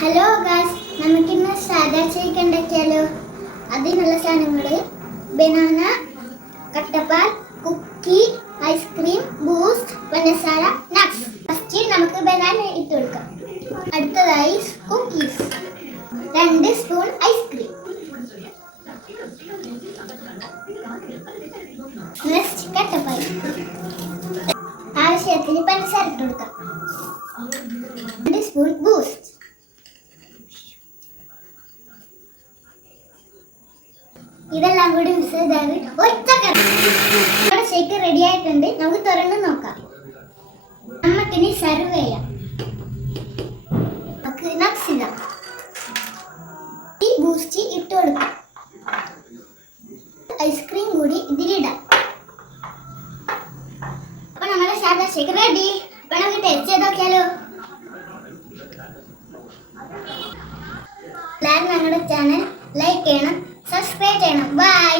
Hello guys, നമുക്കിന്ന് സാധാ shake ഉണ്ടാക്കിയാലോ? അതിനുള്ള സാധനങ്ങൾ: ബനാന, കട്ടപ്പാൽ, കുക്കി, ഐസ്ക്രീം, ബൂസ്റ്റ്, പഞ്ചസാര, നട്ട്സ്. ഫസ്റ്റ് നമുക്ക് ബനാന ഇട്ട് കൊടുക്കാം. അടുത്തതായി കുക്കീസ്, 2 സ്പൂൺ ഐസ്ക്രീം, നെക്സ്റ്റ് കട്ടപ്പാൽ, ആവശ്യത്തിന് പഞ്ചസാര ഇട്ട് കൊടുക്കാം, 2 സ്പൂൺ ബൂസ്റ്റ്. ഇതെല്ലാം കൂടി മിക്സ് ചെയ്താൽ നമ്മുടെ ഷേക്ക് റെഡി ആയിട്ടുണ്ട്. നമുക്ക് തുറന്ന് നോക്കാം. നമുക്കിനി സെർവ് ചെയ്യാം. നമുക്ക് നട്ട്സ് ഇടാം. ഈ ബൂസ്റ്റ് ഇട്ട് കൊടുക്കാം. ഐസ്ക്രീം കൂടി ഇതിലിടാം. അപ്പൊ നമ്മുടെ സാധാ ഷേക്ക് റെഡി. അപ്പൊ നമുക്ക് ടേസ്റ്റ് ചെയ്ത് നോക്കിയാലോ? എല്ലാവരും ഞങ്ങളുടെ ചാനൽ ലൈക്ക് ചെയ്യണം, സബ്സ്ക്രൈബ് ചെയ്യണം. ബൈ.